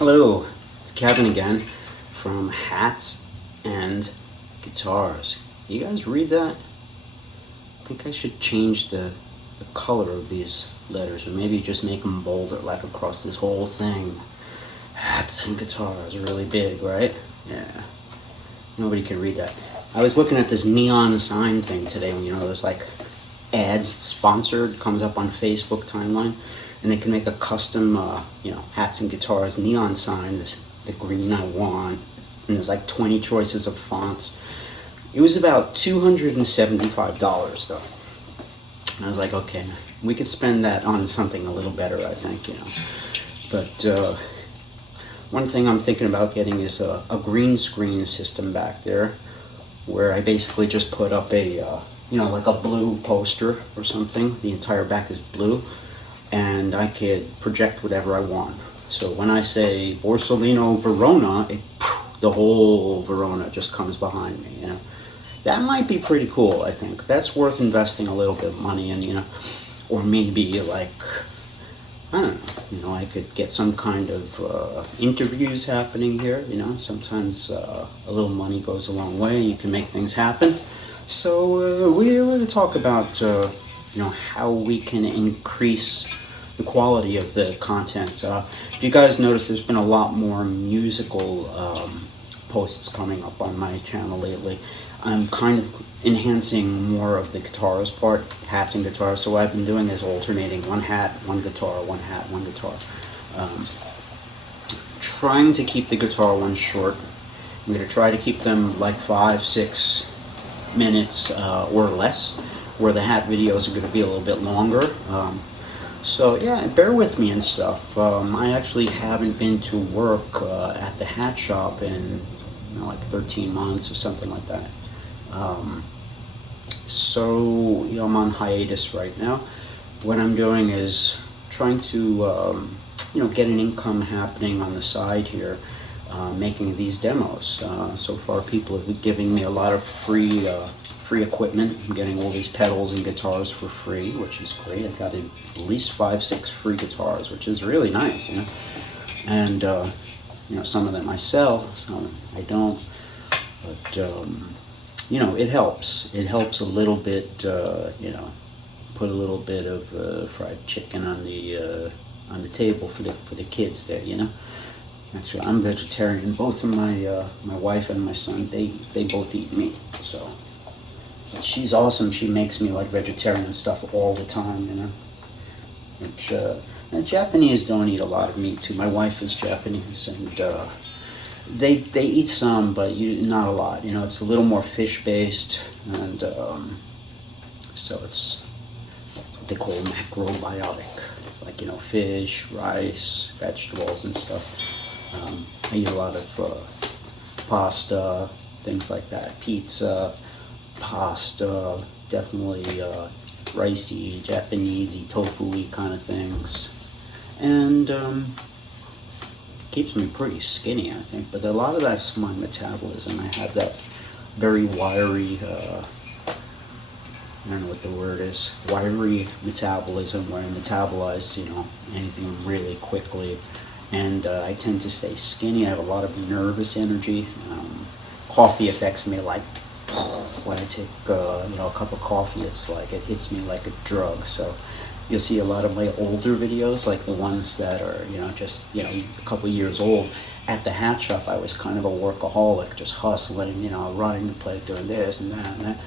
Hello, it's Kevin again from Hats and Guitars. You guys read that? I think I should change the color of these letters, or maybe just make them bolder, like across this whole thing. Hats and Guitars, really big, right? Yeah. Nobody can read that. I was looking at this neon sign thing today, when there's like ads sponsored, comes up on Facebook timeline, and they can make a custom, Hats and Guitars neon sign, the green I want, and there's like 20 choices of fonts. It was about $275 though. I was like, okay, we could spend that on something a little better, I think, But one thing I'm thinking about getting is a green screen system back there, where I basically just put up a, like a blue poster or something. The entire back is blue, and I could project whatever I want. So when I say Borsalino Verona, the whole Verona just comes behind me, That might be pretty cool, I think. That's worth investing a little bit of money in, or maybe like, I don't know, I could get some kind of interviews happening here, Sometimes a little money goes a long way. You can make things happen. So we're going to talk about, how we can increase the quality of the content. If you guys notice, there's been a lot more musical posts coming up on my channel lately. I'm kind of enhancing more of the guitarist part, hats and guitars. So what I've been doing is alternating one hat, one guitar, one hat, one guitar. Trying to keep the guitar ones short. I'm going to try to keep them like 5-6 minutes or less, where the hat videos are going to be a little bit longer. So yeah, bear with me and stuff. I actually haven't been to work at the hat shop in like 13 months or something like that. So I'm on hiatus right now. What I'm doing is trying to get an income happening on the side here, making these demos. So far people have been giving me a lot of free equipment. I'm getting all these pedals and guitars for free, which is great. I got at least 5-6 free guitars, which is really nice, And some of them I sell, some I don't. But it helps. It helps a little bit. Put a little bit of fried chicken on the table for the kids there. Actually, I'm vegetarian. Both of my wife and my son, they both eat meat. So she's awesome. She makes me like vegetarian stuff all the time. Which the Japanese don't eat a lot of meat too. My wife is Japanese, and they eat some, but not a lot. It's a little more fish based, and so it's what they call macrobiotic. It's like fish, rice, vegetables, and stuff. I eat a lot of pasta, things like that. Pizza, pasta, definitely ricey, Japanesey, tofu-y kind of things. And keeps me pretty skinny, I think. But a lot of that's my metabolism. I have that very wiry, I don't know what the word is, wiry metabolism, where I metabolize, anything really quickly. And I tend to stay skinny. I have a lot of nervous energy. Coffee affects me like, when I take a cup of coffee, it's like it hits me like a drug. So you'll see a lot of my older videos, like the ones that are just a couple of years old. At the hat shop, I was kind of a workaholic, just hustling, running the place, doing this and that,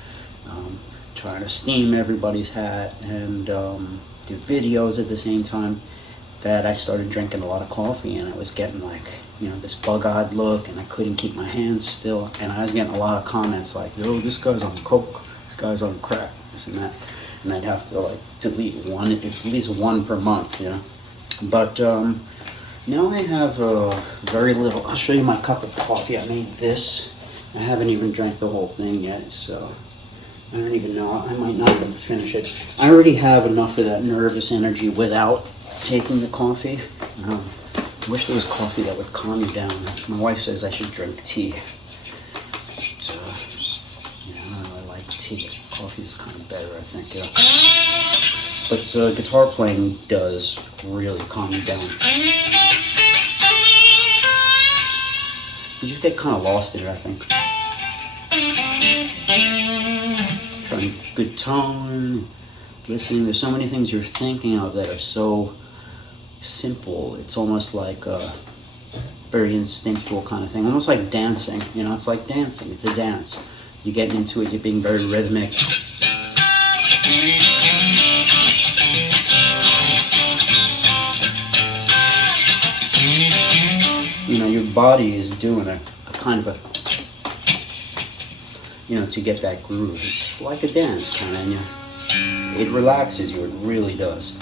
trying to steam everybody's hat and do videos at the same time. That I started drinking a lot of coffee, and I was getting like this bug-eyed look, and I couldn't keep my hands still, and I was getting a lot of comments like, yo, this guy's on coke, this guy's on crack, this and that, and I'd have to like delete at least one per month, But now I have very little. I'll show you my cup of coffee. I made this. I haven't even drank the whole thing yet, so I don't even know. I might not even finish it. I already have enough of that nervous energy without taking the coffee. I wish there was coffee that would calm you down. My wife says I should drink tea. But, I don't really like tea. Coffee is kind of better, I think. But guitar playing does really calm you down. You just get kind of lost in it, I think. Trying good tone, listening. There's so many things you're thinking of that are so simple. It's almost like a very instinctual kind of thing, almost like dancing. You know, it's like dancing. It's a dance. You're getting into it. You're being very rhythmic. You know, your body is doing a kind of a, you know, to get that groove. It's like a dance kind of, and it relaxes you. It really does.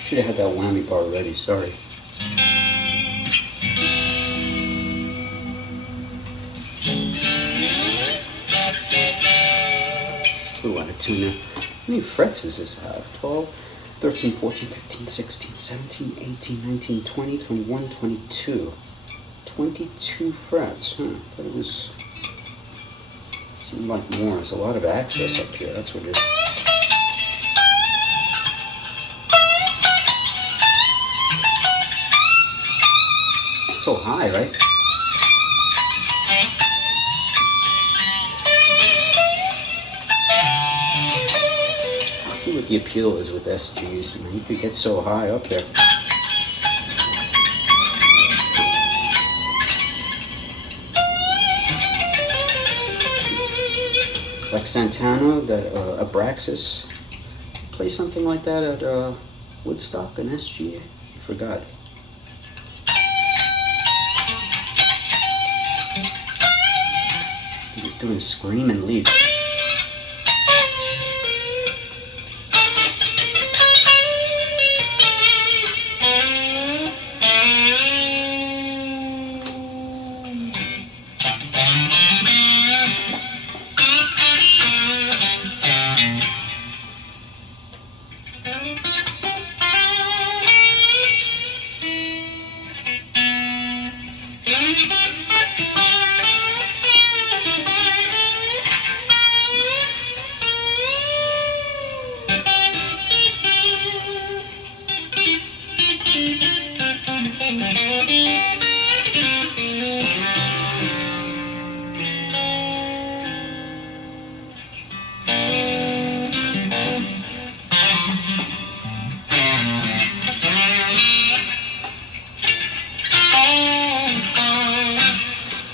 Should have had that whammy bar ready, sorry. Ooh, out of tune now. How many frets does this have? 12, 13, 14, 15, 16, 17, 18, 19, 20, 21, 22. 22 frets, huh? Thought it was... It seemed like more. There's a lot of access up here, that's what it is. So high, right? Let's see what the appeal is with SGs. You could get so high up there. Like Santana, that Abraxas, play something like that at Woodstock, an SG. I forgot. He's doing screaming leads.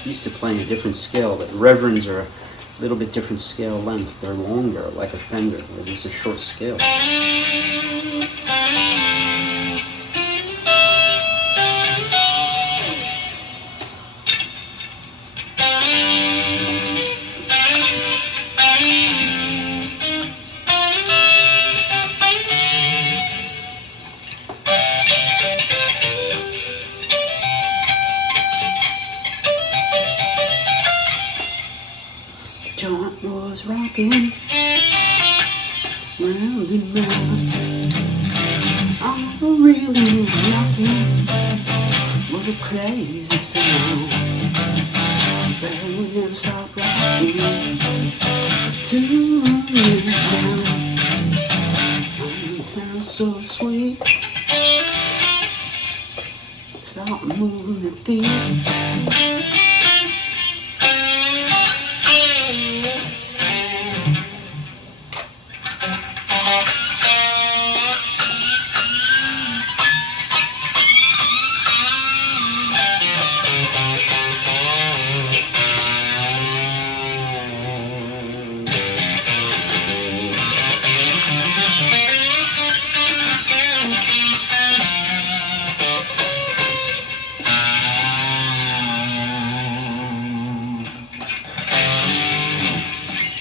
Used to playing a different scale, but reverends are a little bit different scale length. They're longer, like a Fender, where there's a short scale. it's rocking round and round. I'm really rocking. What a crazy sound. But we never stop rocking. Tune it down. It sounds so sweet. Stop moving the feet.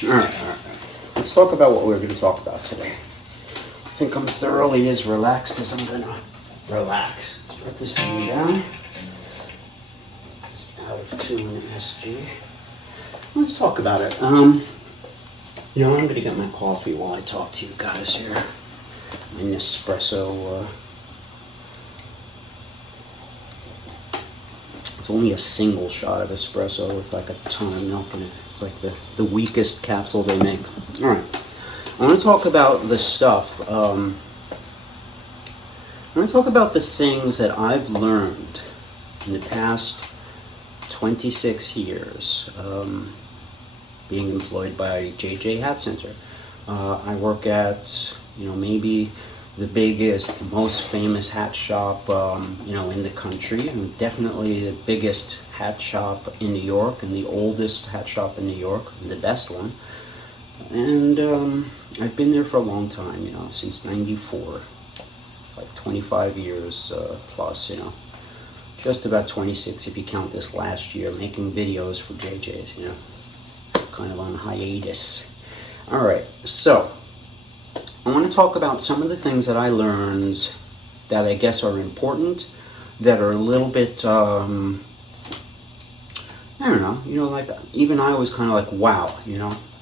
All right. Let's talk about what we're going to talk about today. I think I'm thoroughly as relaxed as I'm going to relax. Let's put this thing down. It's out of tune SG. Let's talk about it. I'm going to get my coffee while I talk to you guys here. My Nespresso. It's only a single shot of espresso with like a ton of milk in it. It's like the weakest capsule they make. All right. I want to talk about the stuff. I want to talk about the things that I've learned in the past 26 years being employed by JJ Hat Center. I work at, maybe the biggest, most famous hat shop, in the country, and definitely the biggest hat shop in New York, and the oldest hat shop in New York, and the best one. And I've been there for a long time, since '94. It's like 25 years plus, just about 26 if you count this last year, making videos for JJ's, kind of on hiatus. All right, so I want to talk about some of the things that I learned that I guess are important, that are a little bit, I don't know, like even I was kind of like, wow,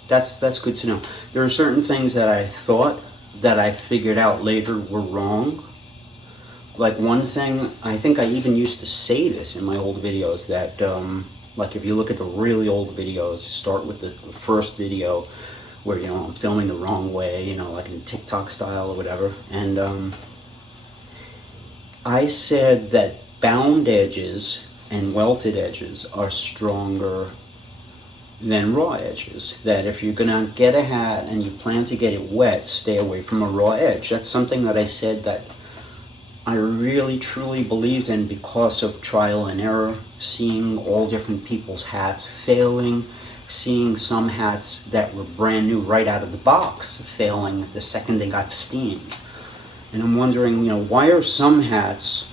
that's good to know. There are certain things that I thought that I figured out later were wrong. Like one thing, I think I even used to say this in my old videos, that like if you look at the really old videos, start with the first video where, I'm filming the wrong way, like in TikTok style or whatever. And I said that bound edges and welted edges are stronger than raw edges. That if you're gonna get a hat and you plan to get it wet, stay away from a raw edge. That's something that I said that I really truly believed in because of trial and error, seeing all different people's hats failing, seeing some hats that were brand new right out of the box failing the second they got steamed. And I'm wondering, why are some hats,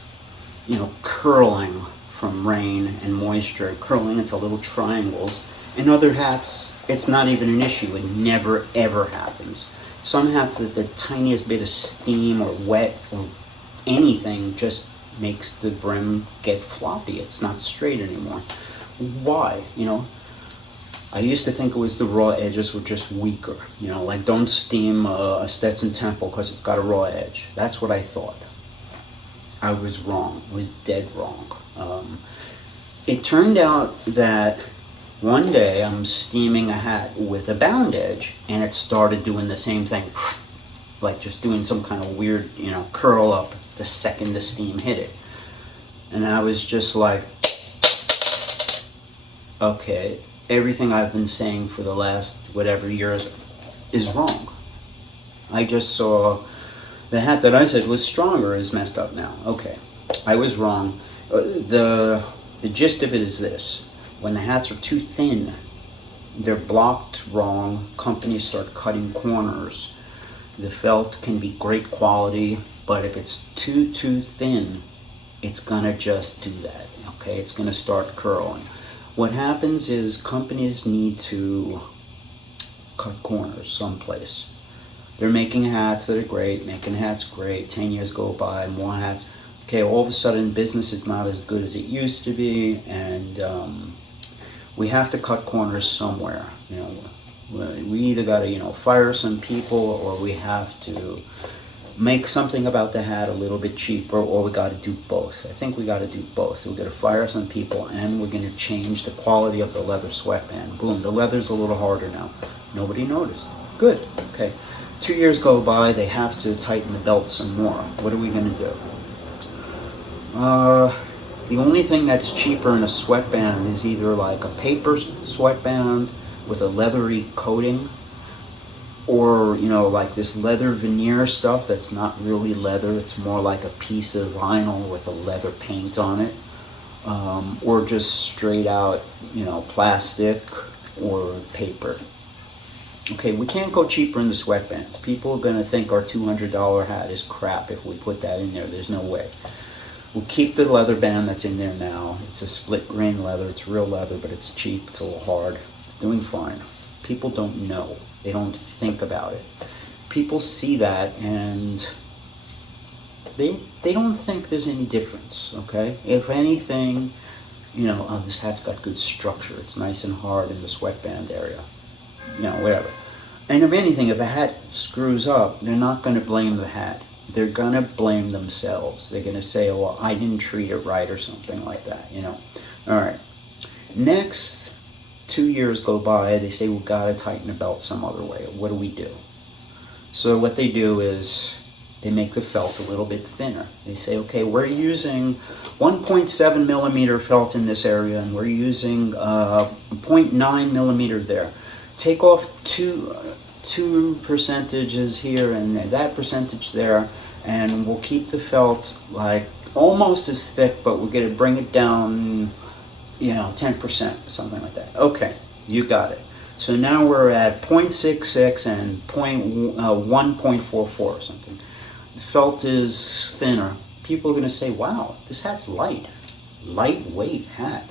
curling from rain and moisture, curling into little triangles, and other hats, it's not even an issue. It never, ever happens. Some hats, the tiniest bit of steam or wet or anything just makes the brim get floppy. It's not straight anymore. Why? I used to think it was the raw edges were just weaker. Like don't steam a Stetson Temple because it's got a raw edge. That's what I thought. I was wrong. I was dead wrong. It turned out that one day I'm steaming a hat with a bound edge and it started doing the same thing. Like just doing some kind of weird, curl up the second the steam hit it. And I was just like, okay, everything I've been saying for the last whatever years is wrong. I just saw the hat that I said was stronger is messed up now. Okay, I was wrong. The gist of it is this. When the hats are too thin, they're blocked wrong. Companies start cutting corners. The felt can be great quality, but if it's too thin, it's gonna just do that, okay? It's gonna start curling. What happens is companies need to cut corners someplace. They're making hats that are great, making hats great, 10 years go by, more hats. Okay, all of a sudden business is not as good as it used to be, and we have to cut corners somewhere. We either got to, fire some people, or we have to make something about the hat a little bit cheaper, or we got to do both. I think we got to do both. We're going to fire some people, and we're going to change the quality of the leather sweatband. Boom, the leather's a little harder now. Nobody noticed. Good. Okay. 2 years go by, they have to tighten the belt some more. What are we going to do? The only thing that's cheaper in a sweatband is either like a paper sweatband with a leathery coating, or like this leather veneer stuff that's not really leather, it's more like a piece of vinyl with a leather paint on it, or just straight out plastic or paper. Okay, we can't go cheaper in the sweatbands. People are going to think our $200 hat is crap if we put that in there. There's no way. We'll keep the leather band that's in there now. It's a split grain leather. It's real leather, but it's cheap. It's a little hard. It's doing fine. People don't know. They don't think about it. People see that and they don't think there's any difference, okay? If anything, oh, this hat's got good structure. It's nice and hard in the sweatband area. Whatever. And if anything, if a hat screws up, they're not going to blame the hat. They're going to blame themselves. They're going to say, oh, well, I didn't treat it right or something like that, All right. Next 2 years go by, they say, we've got to tighten the belt some other way. What do we do? So what they do is they make the felt a little bit thinner. They say, okay, we're using 1.7 millimeter felt in this area, and we're using 0.9 millimeter there. Take off two percentages here and that percentage there, and we'll keep the felt like almost as thick, but we're going to bring it down 10%, something like that. Okay, you got it. So now we're at 0.66 and 1.44 or something. The felt is thinner. People are going to say, wow, this hat's light. Lightweight hat.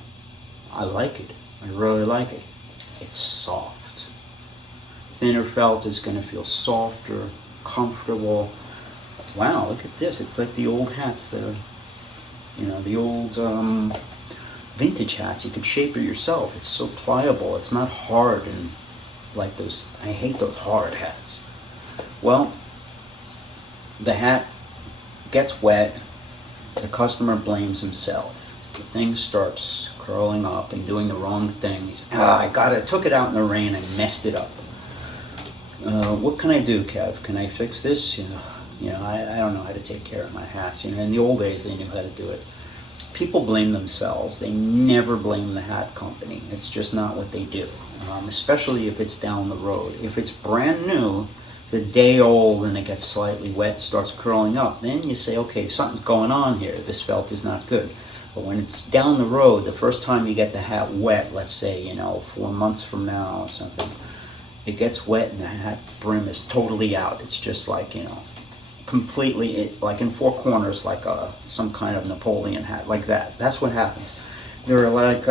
I like it. I really like it. It's soft. Thinner felt is going to feel softer, comfortable. Wow, look at this. It's like the old hats that are, the old vintage hats. You can shape it yourself. It's so pliable. It's not hard and like those. I hate those hard hats. Well, the hat gets wet. The customer blames himself. The thing starts curling up and doing the wrong things. I took it out in the rain and messed it up. What can I do, Kev? Can I fix this? I don't know how to take care of my hats. In the old days, they knew how to do it. People blame themselves. They never blame the hat company. It's just not what they do, especially if it's down the road. If it's brand new, the day old, and it gets slightly wet, starts curling up, then you say, okay, something's going on here. This felt is not good. But when it's down the road, the first time you get the hat wet, let's say, 4 months from now or something, it gets wet and the hat brim is totally out. It's just like, completely, like in four corners, like some kind of Napoleon hat, like that. That's what happens. They're like,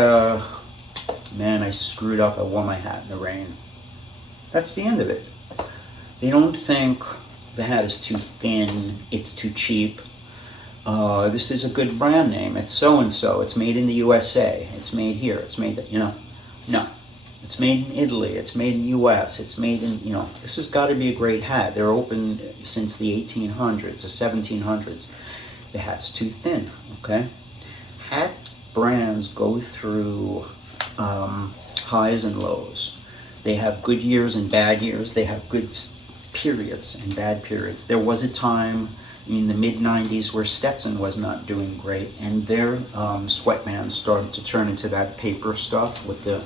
man, I screwed up. I wore my hat in the rain. That's the end of it. They don't think the hat is too thin, it's too cheap. This is a good brand name. It's so-and-so. It's made in the USA. It's made here. It's made, no. It's made in Italy. It's made in the U.S. It's made in, this has got to be a great hat. They're open since the 1800s, the 1700s. The hat's too thin, okay? Hat brands go through highs and lows. They have good years and bad years. They have good periods and bad periods. There was a time in the mid-90s where Stetson was not doing great, and their sweatbands started to turn into that paper stuff with the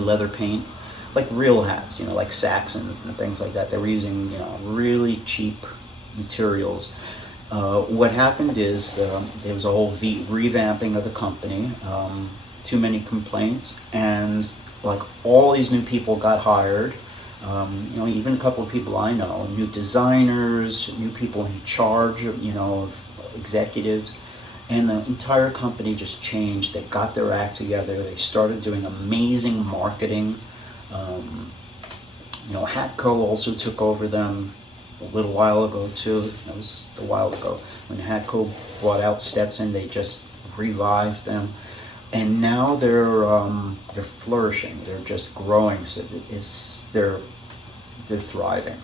leather paint, like real hats, like Saxons and things like that. They were using, really cheap materials. What happened is there was a whole revamping of the company, too many complaints, and like all these new people got hired. Even a couple of people I know, new designers, new people in charge, of executives. And the entire company just changed. They got their act together. They started doing amazing marketing. Hatco also took over them a little while ago too. That was a while ago. When Hatco brought out Stetson, they just revived them. and now they're flourishing. They're just growing. So they're thriving.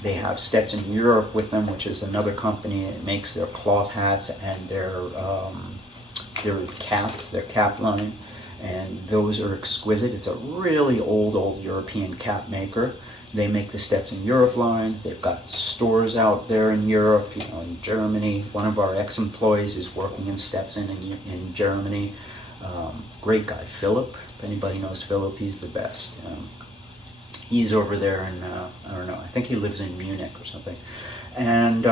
They have Stetson Europe with them, which is another company that makes their cloth hats and their caps, their cap line, and those are exquisite. It's a really old European cap maker. They make the Stetson Europe line. They've got stores out there in Europe, in Germany. One of our ex-employees is working in Stetson in Germany. Great guy, Philip. If anybody knows Philip, he's the best. He's over there in, I don't know, I think he lives in Munich or something. And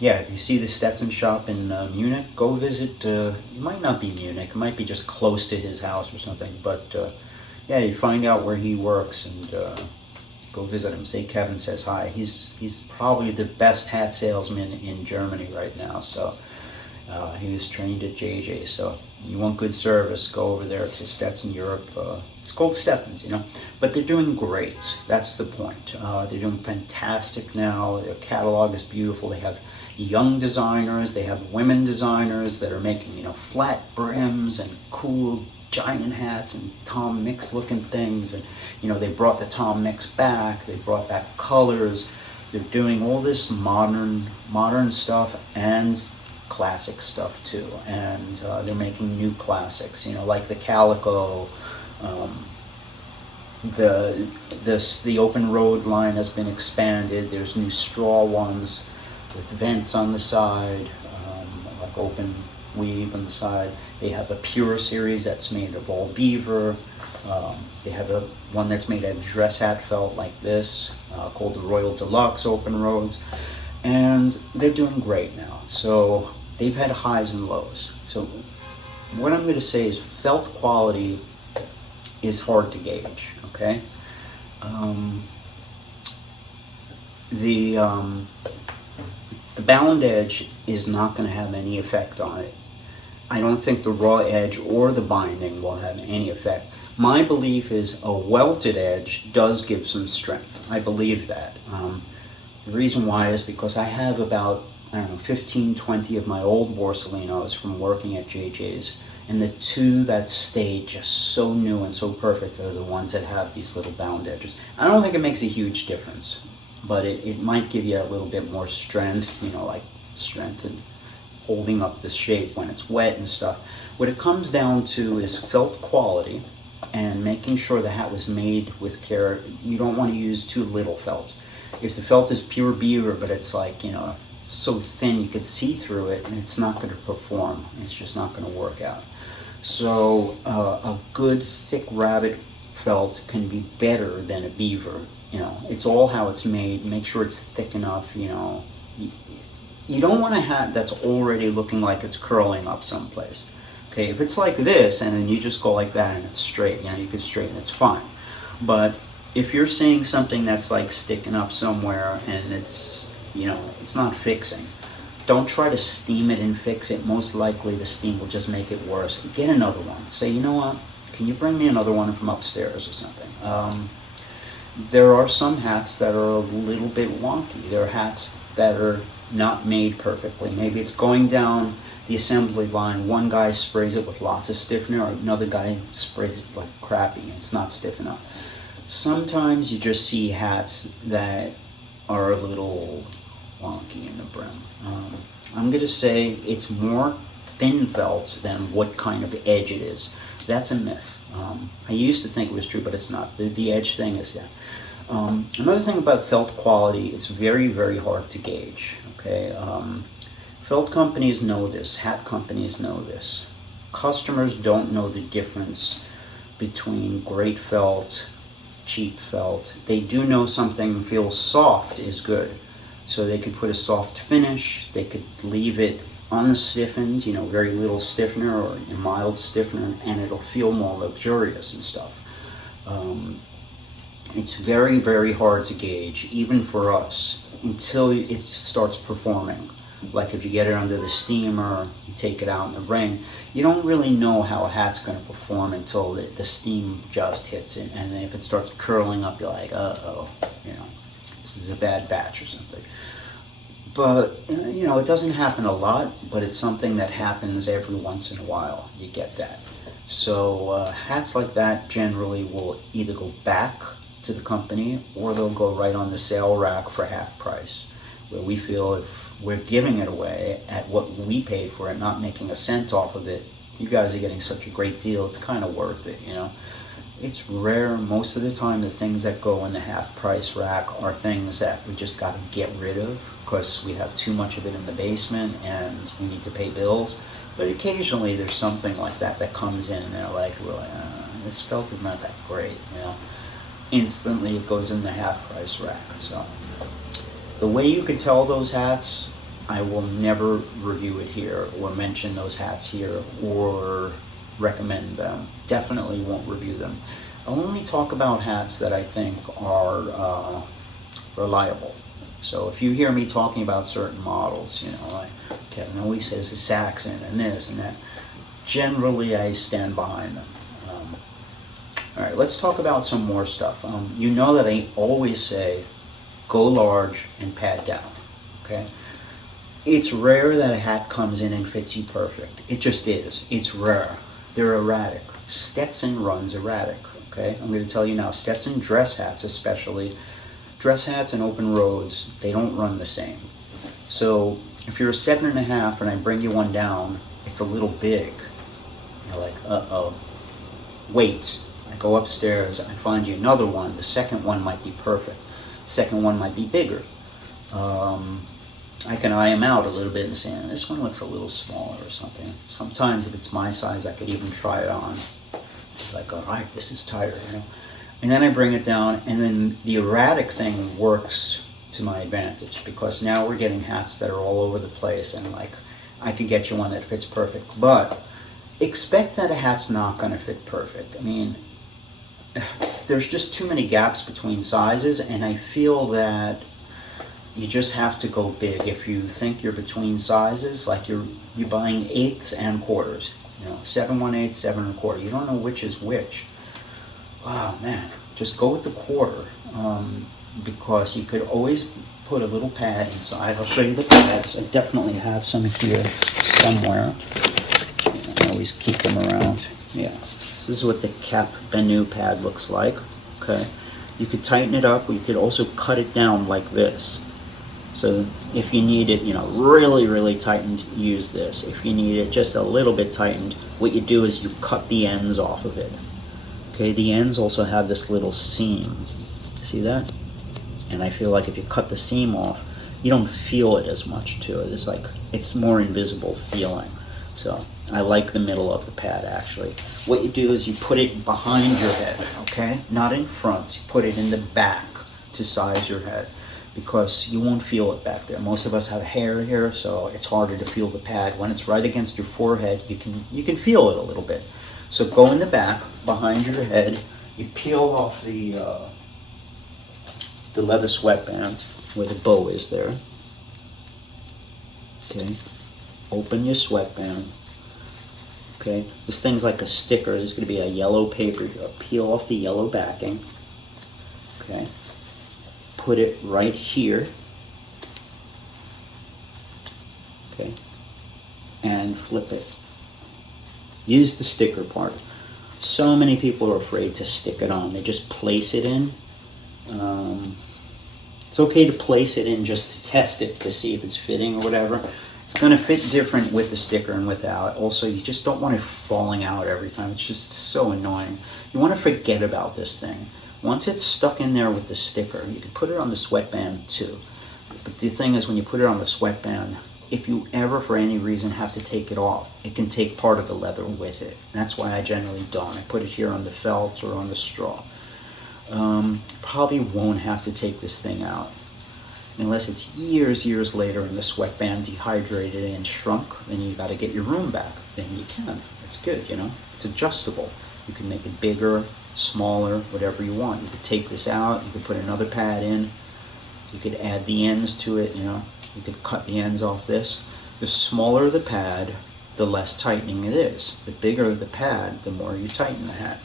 if you see the Stetson shop in Munich, go visit. It might not be Munich, it might be just close to his house or something. But you find out where he works and go visit him. Say Kevin says hi. He's probably the best hat salesman in Germany right now. So he was trained at JJ. So you want good service, go over there to Stetson Europe. It's called Stetson's, but they're doing great. That's the point. They're doing fantastic now. Their catalog is beautiful. They have young designers. They have women designers that are making, flat brims and cool giant hats and Tom Mix looking things. And, they brought the Tom Mix back. They brought back colors. They're doing all this modern stuff and classic stuff too. And they're making new classics, like the Calico. The open road line has been expanded. There's new straw ones with vents on the side, like open weave on the side. They have a pure series that's made of all beaver. They have one that's made out of dress hat felt like this, called the Royal Deluxe Open Roads, and they're doing great now. So they've had highs and lows. So what I'm going to say is felt quality is hard to gauge, okay? The bound edge is not going to have any effect on it. I don't think the raw edge or the binding will have any effect. My belief is a welted edge does give some strength. I believe that. The reason why is because I have about, 15, 20 of my old Borsalinos from working at JJ's. And the two that stay just so new and so perfect are the ones that have these little bound edges. I don't think it makes a huge difference, but it might give you a little bit more strength, like strength in holding up the shape when it's wet and stuff. What it comes down to is felt quality and making sure the hat was made with care. You don't want to use too little felt. If the felt is pure beaver, but it's like, so thin you could see through it, and it's not going to perform. It's just not going to work out. So a good thick rabbit felt can be better than a beaver. It's all how it's made. Make sure it's thick enough. You don't want a hat that's already looking like it's curling up someplace. Okay, if it's like this and then you just go like that and it's straight, you can straighten, it's fine. But if you're seeing something that's like sticking up somewhere and it's not fixing, don't try to steam it and fix it. Most likely the steam will just make it worse. Get another one. Say, you know what, can you bring me another one from upstairs or something? There are some hats that are a little bit wonky. There are hats that are not made perfectly. Maybe it's going down the assembly line. One guy sprays it with lots of stiffener, or another guy sprays it like crappy. It's not stiff enough. Sometimes you just see hats that are a little wonky in the brim. I'm going to say it's more thin felt than what kind of edge it is. That's a myth. I used to think it was true, but it's not. The edge thing is that. Another thing about felt quality, it's very, very hard to gauge. Okay, felt companies know this. Hat companies know this. Customers don't know the difference between great felt, cheap felt. They do know something feels soft is good. So they could put a soft finish, they could leave it unstiffened, very little stiffener or mild stiffener, and it'll feel more luxurious and stuff. It's very, very hard to gauge, even for us, until it starts performing. Like if you get it under the steamer, you take it out in the rain, you don't really know how a hat's going to perform until the steam just hits it. And then if it starts curling up, you're like, uh-oh, this is a bad batch or something. But, you know, it doesn't happen a lot, but it's something that happens every once in a while. You get that. So hats like that generally will either go back to the company or they'll go right on the sale rack for half price, where we feel if we're giving it away at what we paid for it, not making a cent off of it, you guys are getting such a great deal, it's kind of worth it, you know. It's rare. Most of the time the things that go in the half price rack are things that we just got to get rid of because we have too much of it in the basement and we need to pay bills. But occasionally there's something like that that comes in and they're like, well, this felt is not that great, you know. Instantly it goes in the half price rack. So the way you could tell those hats, I will never review it here or mention those hats here or recommend them. Definitely won't review them. I'll only talk about hats that I think are reliable. So if you hear me talking about certain models, you know, like Kevin always says the Saxon and this and that, generally I stand behind them. All right, let's talk about some more stuff. You know that I always say go large and pad down, okay? It's rare that a hat comes in and fits you perfect. It just is. It's rare. They're erratic. Stetson runs erratic, okay? I'm going to tell you now, Stetson dress hats especially, dress hats and open roads, they don't run the same. So if you're a 7.5 and I bring you one down, it's a little big. You're like, uh-oh. Wait. I go upstairs, I find you another one. The second one might be perfect. The second one might be bigger. I can eye them out a little bit and say, this one looks a little smaller or something. Sometimes if it's my size, I could even try it on. Like, all right, this is tighter, you know. And then I bring it down, and then the erratic thing works to my advantage because now we're getting hats that are all over the place, and like, I could get you one that fits perfect. But expect that a hat's not going to fit perfect. I mean, there's just too many gaps between sizes, and I feel that you just have to go big. If you think you're between sizes, like you're buying eighths and quarters, you know, 7/1/8, 7 1/4. You don't know which is which. Oh man, just go with the quarter because you could always put a little pad inside. I'll show you the pads. I definitely have some here somewhere. I always keep them around. Yeah, this is what the Cap Benu pad looks like. Okay, you could tighten it up, or you could also cut it down like this. So if you need it, you know, really, really tightened, use this. If you need it just a little bit tightened, what you do is you cut the ends off of it. Okay, the ends also have this little seam. See that? And I feel like if you cut the seam off, you don't feel it as much too. It's like, it's more invisible feeling. So I like the middle of the pad actually. What you do is you put it behind your head, okay? Not in front, you put it in the back to size your head, because you won't feel it back there. Most of us have hair here, so it's harder to feel the pad. When it's right against your forehead, you can feel it a little bit. So go in the back, behind your head, you peel off the leather sweatband where the bow is there. Okay, open your sweatband. Okay, this thing's like a sticker. There's going to be a yellow paper here. Peel off the yellow backing. Okay. Put it right here, okay, and flip it. Use the sticker part. So many people are afraid to stick it on. They just place it in. It's okay to place it in just to test it, to see if it's fitting or whatever. It's going to fit different with the sticker and without. Also, you just don't want it falling out every time. It's just so annoying. You want to forget about this thing. Once it's stuck in there with the sticker, you can put it on the sweatband too. But the thing is, when you put it on the sweatband, if you ever for any reason have to take it off, it can take part of the leather with it. That's why I generally don't. I put it here on the felt or on the straw. Probably won't have to take this thing out. Unless it's years later and the sweatband dehydrated and shrunk, then you got to get your room back. Then you can. It's good, you know. It's adjustable. You can make it bigger, smaller, whatever you want. You could take this out, you could put another pad in, you could add the ends to it, you know, you could cut the ends off this. The smaller the pad, the less tightening it is. The bigger the pad, the more you tighten the hat.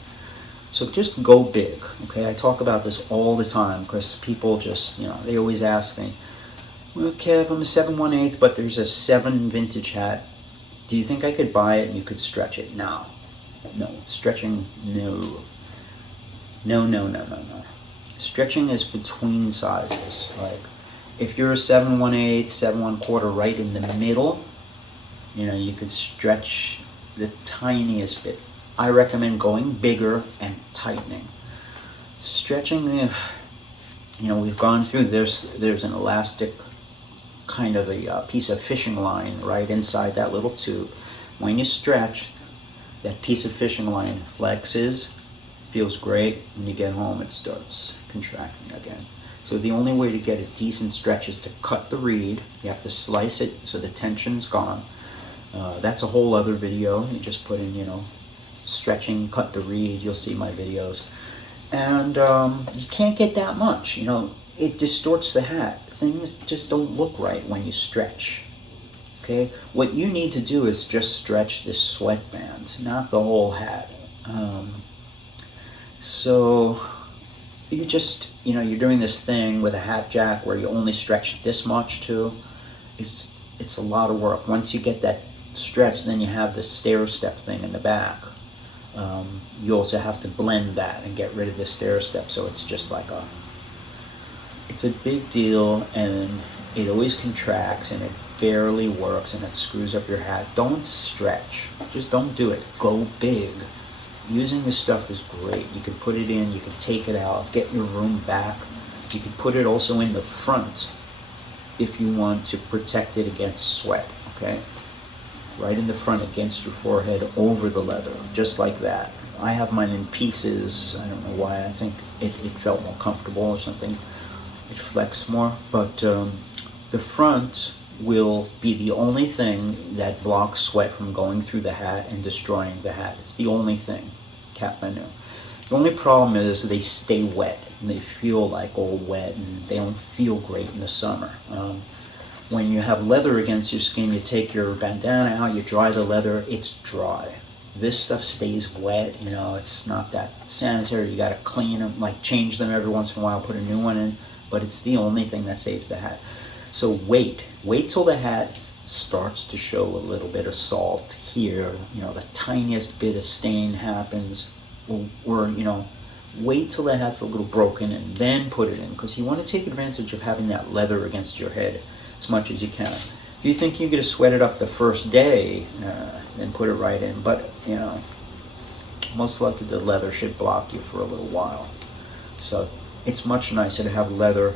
So just go big, okay? I talk about this all the time because people just, you know, they always ask me, Well, Kev, I'm a 7/1/8, but there's a 7 vintage hat. Do you think I could buy it and you could stretch it? No. No. Stretching, no. No, no, no, no, no. Stretching is between sizes. Like, if you're a 7/1/8, 7/1/4, right in the middle, you know, you could stretch the tiniest bit. I recommend going bigger and tightening. Stretching, you know, we've gone through, there's an elastic kind of a piece of fishing line right inside that little tube. When you stretch, that piece of fishing line flexes, feels great. When you get home, it starts contracting again. So the only way to get a decent stretch is to cut the reed. You have to slice it so the tension's gone. That's a whole other video. You just put in, you know, stretching, cut the reed. You'll see my videos. And you can't get that much. You know, it distorts the hat. Things just don't look right when you stretch. Okay? What you need to do is just stretch this sweatband, not the whole hat. So you just, you know, you're doing this thing with a hat jack where you only stretch this much too. It's a lot of work. Once you get that stretch, then you have the stair step thing in the back. You also have to blend that and get rid of the stair step, so it's just like it's a big deal, and it always contracts and it barely works and it screws up your hat. Don't stretch. Just don't do it. Go big. Using this stuff is great. You can put it in, you can take it out, get your room back. You can put it also in the front if you want to protect it against sweat, okay? Right in the front against your forehead over the leather, just like that. I have mine in pieces. I don't know why. I think it felt more comfortable or something. It flexed more. But the front will be the only thing that blocks sweat from going through the hat and destroying the hat. It's the only thing. Cap menu. The only problem is they stay wet and they feel like all wet and they don't feel great in the summer. When you have leather against your skin, you take your bandana out, you dry the leather, it's dry. This stuff stays wet, you know, it's not that sanitary. You gotta clean them, like change them every once in a while, put a new one in, but it's the only thing that saves the hat. So wait till the hat starts to show a little bit of salt here, you know, the tiniest bit of stain happens, or you know, wait till the hat's a little broken and then put it in, because you want to take advantage of having that leather against your head as much as you can. If you think you're going to sweat it up the first day, then put it right in, but you know, most likely the leather should block you for a little while. So it's much nicer to have leather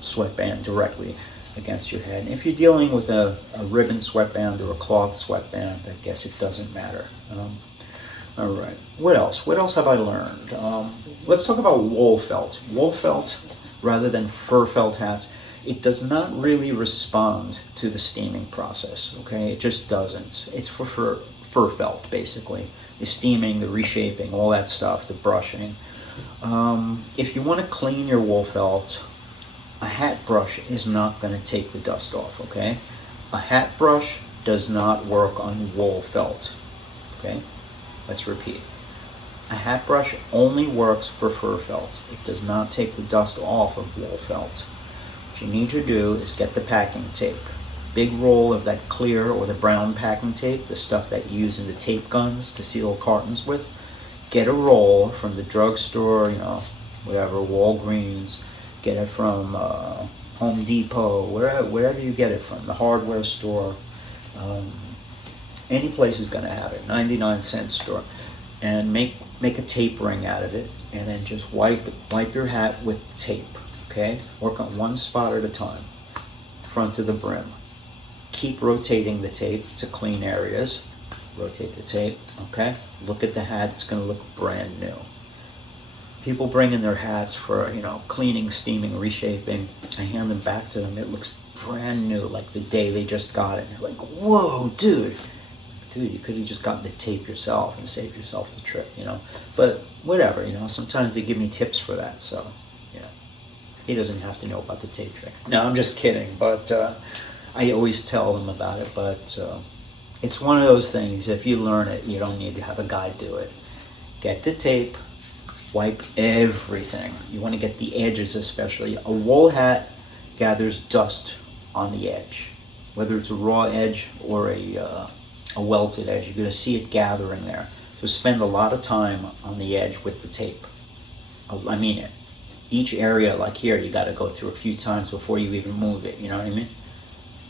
sweatband directly against your head. And if you're dealing with a ribbon sweatband or a cloth sweatband, I guess it doesn't matter. All right. What else? What else have I learned? Let's talk about wool felt. Wool felt, rather than fur felt hats, it does not really respond to the steaming process. Okay, it just doesn't. It's for fur felt, basically. The steaming, the reshaping, all that stuff, the brushing. If you want to clean your wool felt, a hat brush is not going to take the dust off, okay? A hat brush does not work on wool felt, okay? Let's repeat. A hat brush only works for fur felt. It does not take the dust off of wool felt. What you need to do is get the packing tape. Big roll of that clear or the brown packing tape, the stuff that you use in the tape guns to seal cartons with. Get a roll from the drugstore, you know, whatever, Walgreens. Get it from Home Depot, wherever you get it from, the hardware store. Any place is going to have it, 99-cent store. And make a tape ring out of it, and then just wipe your hat with tape, okay? Work on one spot at a time, front of the brim. Keep rotating the tape to clean areas. Rotate the tape, okay? Look at the hat, it's going to look brand new. People bring in their hats for, you know, cleaning, steaming, reshaping. I hand them back to them. It looks brand new, like the day they just got it. They're like, whoa, dude, you could have just gotten the tape yourself and saved yourself the trip, you know. But whatever, you know, sometimes they give me tips for that. So, you know, he doesn't have to know about the tape trick. No, I'm just kidding. But I always tell them about it. But it's one of those things, if you learn it, you don't need to have a guy do it. Get the tape. Wipe everything. You want to get the edges especially. A wool hat gathers dust on the edge, whether it's a raw edge or a welted edge. You're going to see it gathering there. So spend a lot of time on the edge with the tape. I mean it. Each area, like here, you got to go through a few times before you even move it. You know what I mean?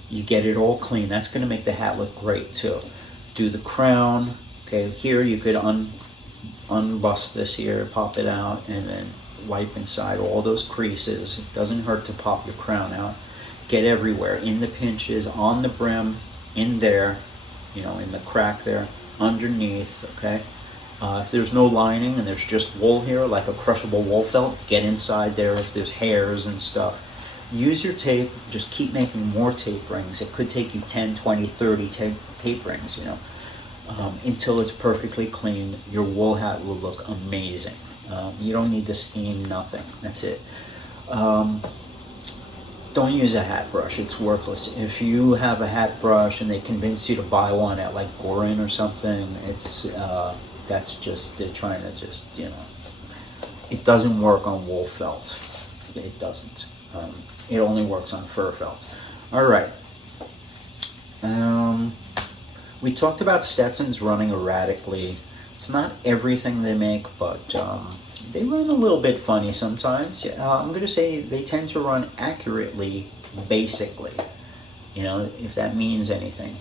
You get it all clean. That's going to make the hat look great too. Do the crown. Okay, here you could unbust this here, pop it out, and then wipe inside all those creases. It doesn't hurt to pop your crown out. Get everywhere, in the pinches, on the brim, in there, you know, in the crack there, underneath, okay? If there's no lining and there's just wool here, like a crushable wool felt, get inside there if there's hairs and stuff. Use your tape, just keep making more tape rings. It could take you 10, 20, 30 tape rings, you know, until it's perfectly clean. Your wool hat will look amazing. You don't need to steam, nothing. That's it. Don't use a hat brush. It's worthless. If you have a hat brush and they convince you to buy one at like Gorin or something, it's that's just, they're trying to just, you know, it doesn't work on wool felt. It doesn't. It only works on fur felt. All right. We talked about Stetsons running erratically. It's not everything they make, but they run a little bit funny sometimes. I'm going to say they tend to run accurately, basically, you know, if that means anything.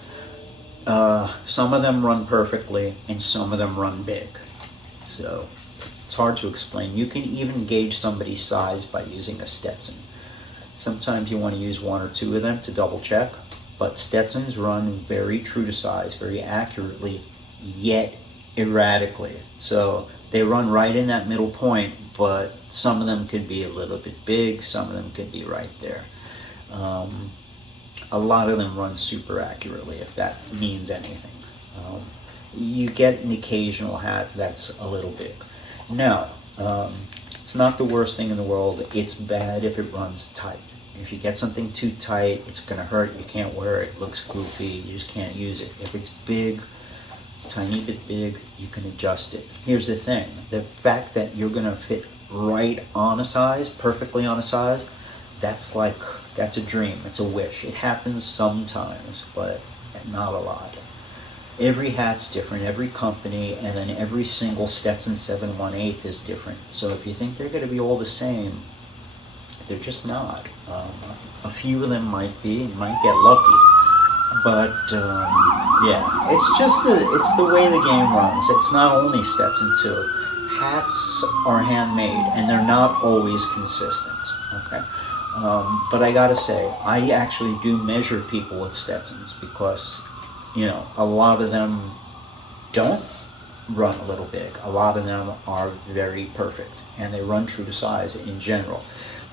Some of them run perfectly, and some of them run big. So it's hard to explain. You can even gauge somebody's size by using a Stetson. Sometimes you want to use one or two of them to double check, but Stetsons run very true to size, very accurately, yet erratically. So they run right in that middle point, but some of them could be a little bit big, some of them could be right there. A lot of them run super accurately, if that means anything. You get an occasional hat that's a little big. Now, it's not the worst thing in the world. It's bad if it runs tight. If you get something too tight, it's going to hurt. You can't wear it. It looks goofy. You just can't use it. If it's big, tiny bit big, you can adjust it. Here's the thing. The fact that you're going to fit right on a size, perfectly on a size, that's a dream. It's a wish. It happens sometimes, but not a lot. Every hat's different, every company, and then every single Stetson 7/1/8 is different. So if you think they're going to be all the same, they're just not. A few of them might be, you might get lucky. But yeah, it's the way the game runs. It's not only Stetson too. Hats are handmade, and they're not always consistent, okay? But I gotta say, I actually do measure people with Stetsons because, you know, a lot of them don't run a little big. A lot of them are very perfect, and they run true to size in general.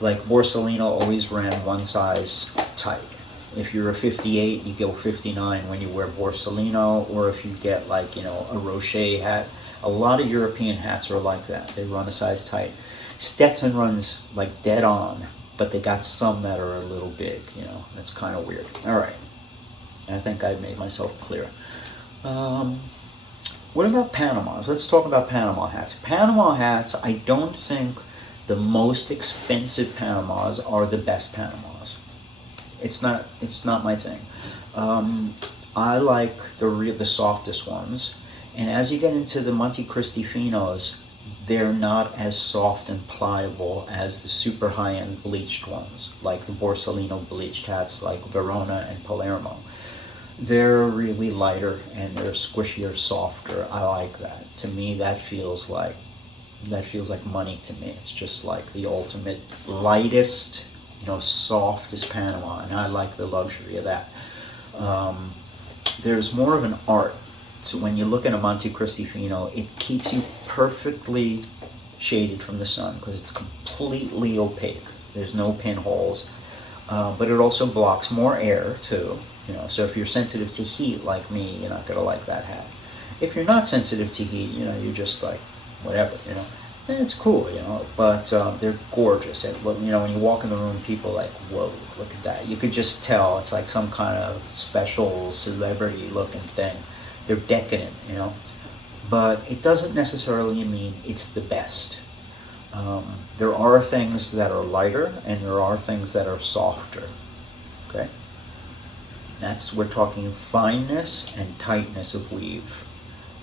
Like Borsalino always ran one size tight. If you're a 58, you go 59 when you wear Borsalino, or if you get like, you know, a Rocher hat. A lot of European hats are like that. They run a size tight. Stetson runs like dead on, but they got some that are a little big, you know. That's kind of weird. All right. I think I've made myself clear. What about Panamas? Let's talk about Panama hats. Panama hats, I don't think the most expensive Panamas are the best Panamas. It's not my thing. I like the softest ones. And as you get into the Monte Cristi Finos, they're not as soft and pliable as the super high-end bleached ones, like the Borsalino bleached hats like Verona and Palermo. They're really lighter and they're squishier, softer. I like that. To me, that feels like money to me. It's just like the ultimate lightest, you know, softest Panama, and I like the luxury of that. There's more of an art. So when you look at a Monte Cristi Fino, it keeps you perfectly shaded from the sun because it's completely opaque. There's no pinholes, but it also blocks more air too. You know, so if you're sensitive to heat like me, you're not gonna like that hat. If you're not sensitive to heat, you know, you're just like whatever, you know. And it's cool, you know, but they're gorgeous. You know, when you walk in the room, people are like, whoa, look at that. You could just tell it's like some kind of special celebrity-looking thing. They're decadent, you know, but it doesn't necessarily mean it's the best. There are things that are lighter, and there are things that are softer. okay? We're talking fineness and tightness of weave.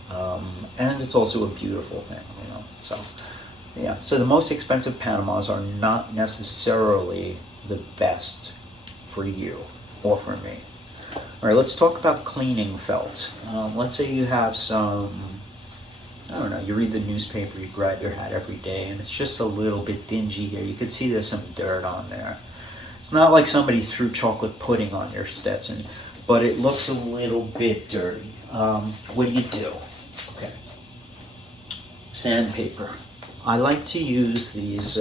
And it's also a beautiful thing, you know. So, yeah. So the most expensive Panamas are not necessarily the best for you or for me. All right, let's talk about cleaning felt. Let's say you have some, I don't know, you read the newspaper, you grab your hat every day, and it's just a little bit dingy here. You can see there's some dirt on there. It's not like somebody threw chocolate pudding on your Stetson, but it looks a little bit dirty. What do? Okay. Sandpaper. I like to use these,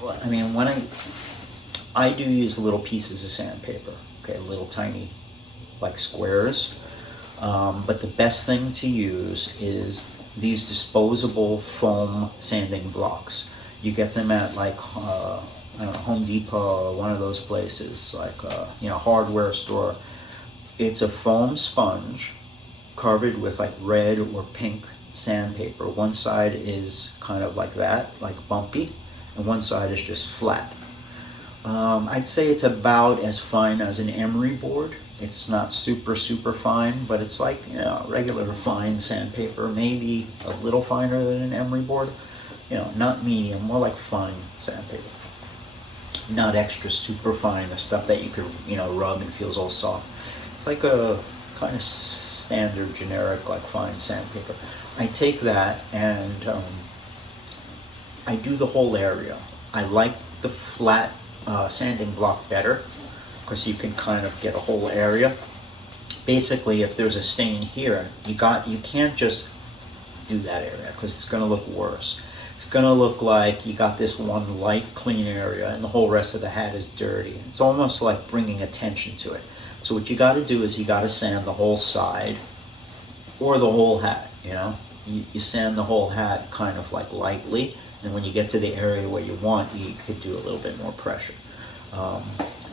when I do use little pieces of sandpaper, okay, little tiny, like squares. But the best thing to use is these disposable foam sanding blocks. You get them at like, Home Depot or one of those places, like, hardware store. It's a foam sponge covered with like red or pink sandpaper. One side is kind of like that, like bumpy, and one side is just flat. I'd say it's about as fine as an emery board. It's not super fine, but it's like, regular fine sandpaper, maybe a little finer than an emery board. Not medium, more like fine sandpaper. Not extra super fine, the stuff that you could, rub and feels all soft. It's like a kind of standard, generic, like fine sandpaper. I take that and I do the whole area. I like the flat sanding block better because you can kind of get a whole area. Basically, if there's a stain here, you can't just do that area because it's going to look worse. It's going to look like you got this one light clean area and the whole rest of the hat is dirty. It's almost like bringing attention to it. So what you got to do is you got to sand the whole side or the whole hat, You sand the whole hat kind of like lightly, and when you get to the area where you want, you could do a little bit more pressure.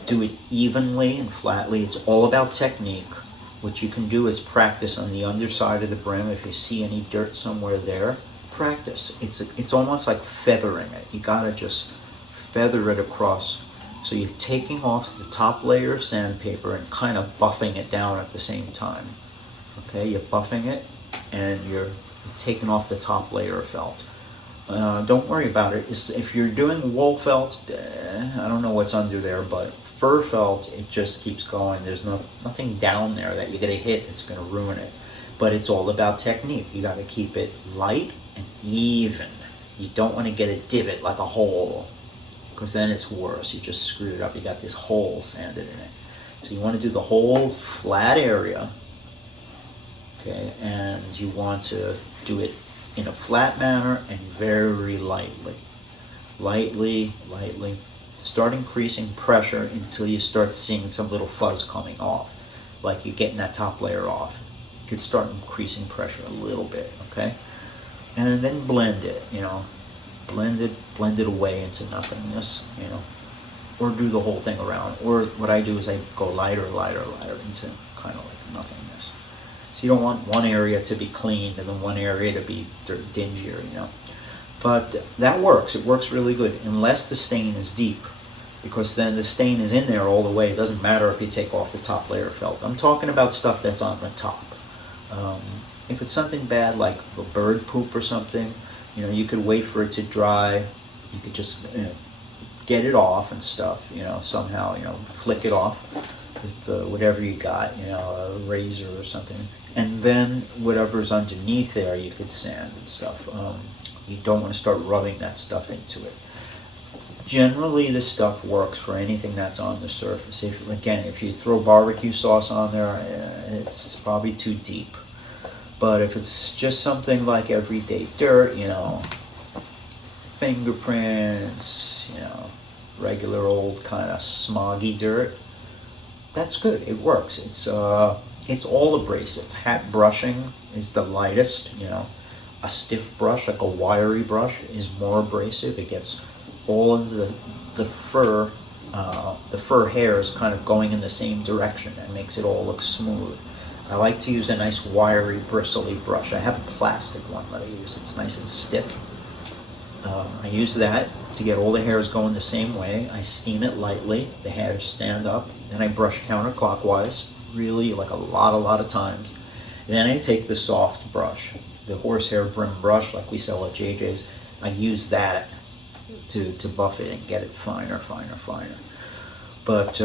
Do it evenly and flatly. It's all about technique. What you can do is practice on the underside of the brim. If you see any dirt somewhere there, practice. It's almost like feathering it. You gotta just feather it across. So you're taking off the top layer of sandpaper and kind of buffing it down at the same time. Okay, you're buffing it and you're taking off the top layer of felt. Don't worry about it. If you're doing wool felt, I don't know what's under there, but fur felt, it just keeps going. There's nothing down there that you're going to hit that's going to ruin it. But it's all about technique. You got to keep it light and even. You don't want to get a divot like a hole, because then it's worse. You just screwed it up. You got this hole sanded in it. So you want to do the whole flat area, okay, and you want to do it in a flat manner and very lightly. Lightly. Start increasing pressure until you start seeing some little fuzz coming off, like you're getting that top layer off. You could start increasing pressure a little bit, okay? And then blend it, blend it away into nothingness, or do the whole thing around. Or what I do is I go lighter into kind of like nothingness. So you don't want one area to be cleaned and then one area to be dingier, But that works. It works really good, unless the stain is deep, because then the stain is in there all the way. It doesn't matter if you take off the top layer of felt. I'm talking about stuff that's on the top. If it's something bad like a bird poop or something, you could wait for it to dry. You could just get it off and stuff, somehow, flick it off with whatever you got, a razor or something. And then whatever's underneath there, you could sand and stuff. You don't want to start rubbing that stuff into it. Generally, this stuff works for anything that's on the surface. If you throw barbecue sauce on there, it's probably too deep. But if it's just something like everyday dirt, fingerprints, regular old kind of smoggy dirt, that's good. It works. It's all abrasive. Hat brushing is the lightest, A stiff brush, like a wiry brush, is more abrasive. It gets all of the fur hairs kind of going in the same direction and makes it all look smooth. I like to use a nice wiry, bristly brush. I have a plastic one that I use. It's nice and stiff. I use that to get all the hairs going the same way. I steam it lightly, the hairs stand up, then I brush counterclockwise, really like a lot of times. Then I take the soft brush, the horsehair brim brush like we sell at JJ's. I use that to buff it and get it finer. But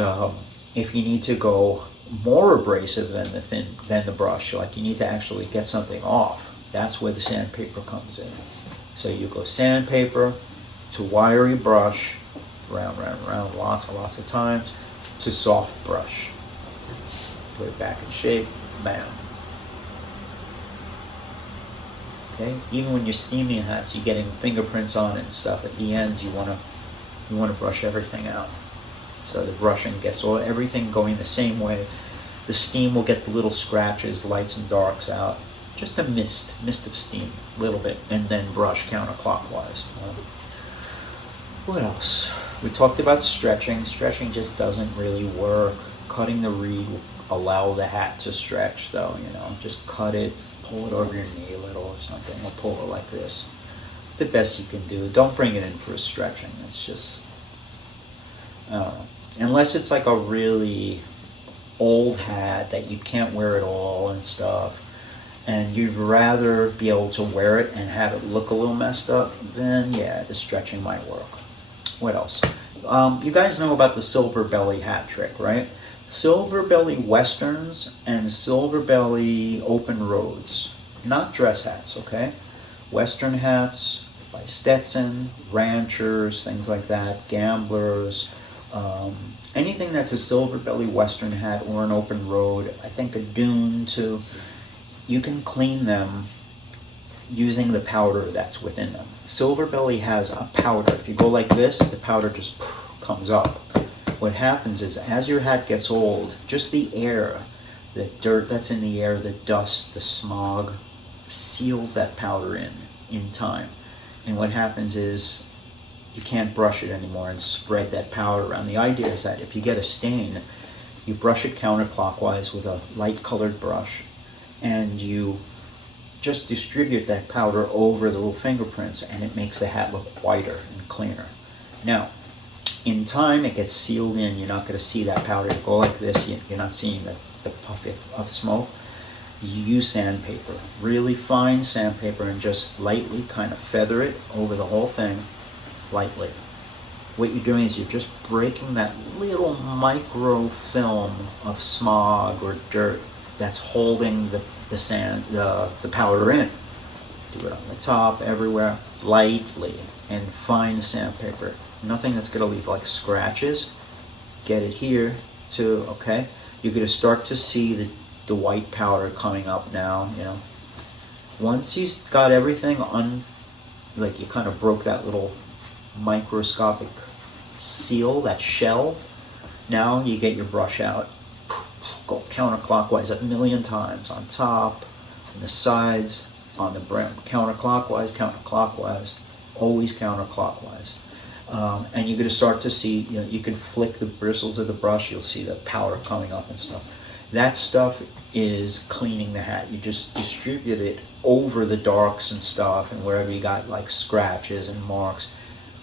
if you need to go more abrasive than the brush, like you need to actually get something off, that's where the sandpaper comes in. So you go sandpaper to wiry brush, round, lots of times, to soft brush. Put it back in shape, bam. Okay, even when you're steaming hats, you're getting fingerprints on it and stuff. At the end, you wanna brush everything out. So the brushing gets everything going the same way. The steam will get the little scratches, lights and darks out. Just a mist of steam, a little bit, and then brush counterclockwise. What else? We talked about stretching. Stretching just doesn't really work. Cutting the reed will allow the hat to stretch, though. Just cut it, pull it over your knee a little or something, or pull it like this. It's the best you can do. Don't bring it in for stretching. It's just, I don't know. Unless it's like a really old hat that you can't wear at all and stuff, and you'd rather be able to wear it and have it look a little messed up, then yeah, the stretching might work. What else? You guys know about the silver belly hat trick, right? Silver belly westerns and silver belly open roads, not dress hats, okay? Western hats by Stetson, ranchers, things like that, gamblers, anything that's a silver belly western hat or an open road, I think a dune too, you can clean them using the powder that's within them. Silver belly has a powder. If you go like this, the powder just comes up. What happens is, as your hat gets old, just the air, the dirt that's in the air, the dust, the smog, seals that powder in time. And what happens is, you can't brush it anymore and spread that powder around. The idea is that if you get a stain, you brush it counterclockwise with a light colored brush, and you just distribute that powder over the little fingerprints, and it makes the hat look whiter and cleaner. Now, in time, it gets sealed in. You're not going to see that powder. You go like this, you're not seeing the puff of smoke. You use sandpaper, really fine sandpaper, and just lightly kind of feather it over the whole thing, lightly. What you're doing is you're just breaking that little micro film of smog or dirt that's holding the powder in. Do it on the top, everywhere, lightly, and fine sandpaper. Nothing that's going to leave like scratches. Get it here too, okay? You're going to start to see the white powder coming up now, Once you got everything like you kind of broke that little microscopic seal, that shell, now you get your brush out. Go counterclockwise 1,000,000 times, on top, on the sides, on the brim. Counterclockwise, always counterclockwise. And you're going to start to see, you can flick the bristles of the brush, you'll see the powder coming up and stuff. That stuff is cleaning the hat. You just distribute it over the darks and stuff, and wherever you got like scratches and marks,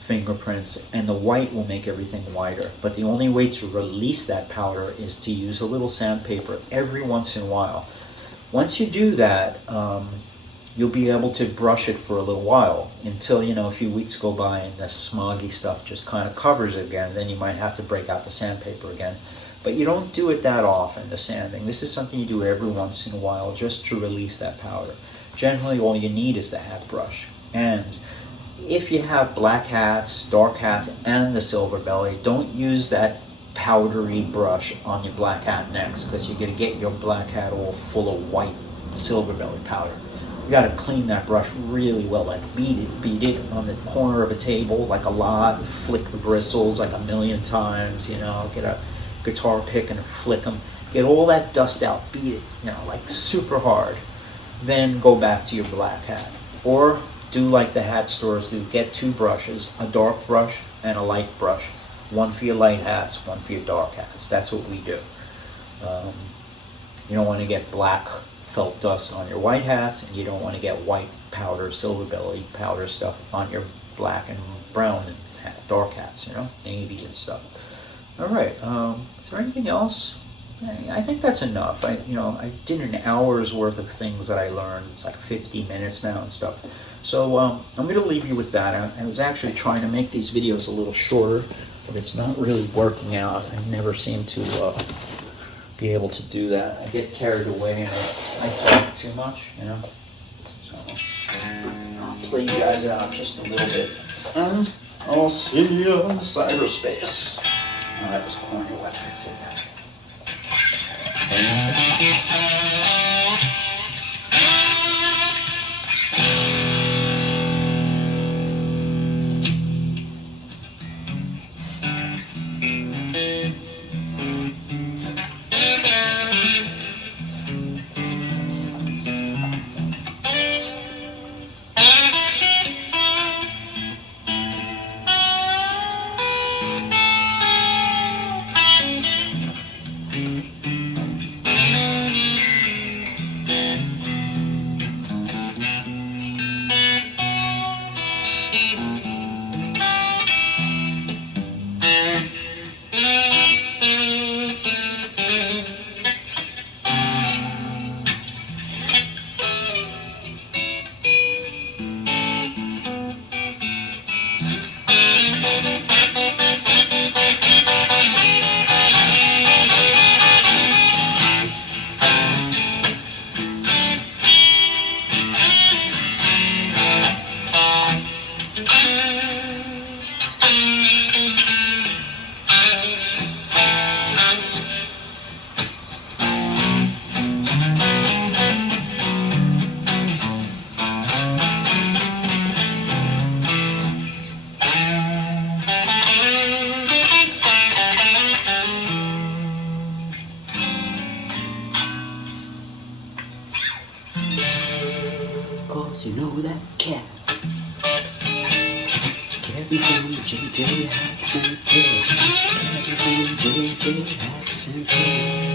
fingerprints, and the white will make everything whiter. But the only way to release that powder is to use a little sandpaper every once in a while. Once you do that, you'll be able to brush it for a little while until, a few weeks go by and the smoggy stuff just kind of covers it again. Then you might have to break out the sandpaper again. But you don't do it that often, the sanding. This is something you do every once in a while just to release that powder. Generally, all you need is the hat brush. And if you have black hats, dark hats, and the silver belly, don't use that powdery brush on your black hat next, because you're going to get your black hat all full of white silver belly powder. You got to clean that brush really well, like beat it on the corner of a table, like a lot, flick the bristles like 1,000,000 times, get a guitar pick and flick them, get all that dust out, beat it, like super hard, then go back to your black hat. Or do like the hat stores do, get 2 brushes, a dark brush and a light brush, one for your light hats, one for your dark hats. That's what we do. You don't want to get black felt dust on your white hats, and you don't want to get white powder, silver belly powder stuff on your black and brown and dark hats, you know, navy and stuff. All right, is there anything else? I think that's enough. I did an hour's worth of things that I learned. It's like 50 minutes now and stuff. So I'm going to leave you with that. I was actually trying to make these videos a little shorter, but it's not really working out. I never seem to be able to do that. I get carried away and I talk too much, you know. So I'll play you guys out just a little bit, and I'll see you in cyberspace. Oh, that was corny when I said that. You know that cat, Kevin from JJ Hats and Tails, Kevin from JJ Hats and Tails.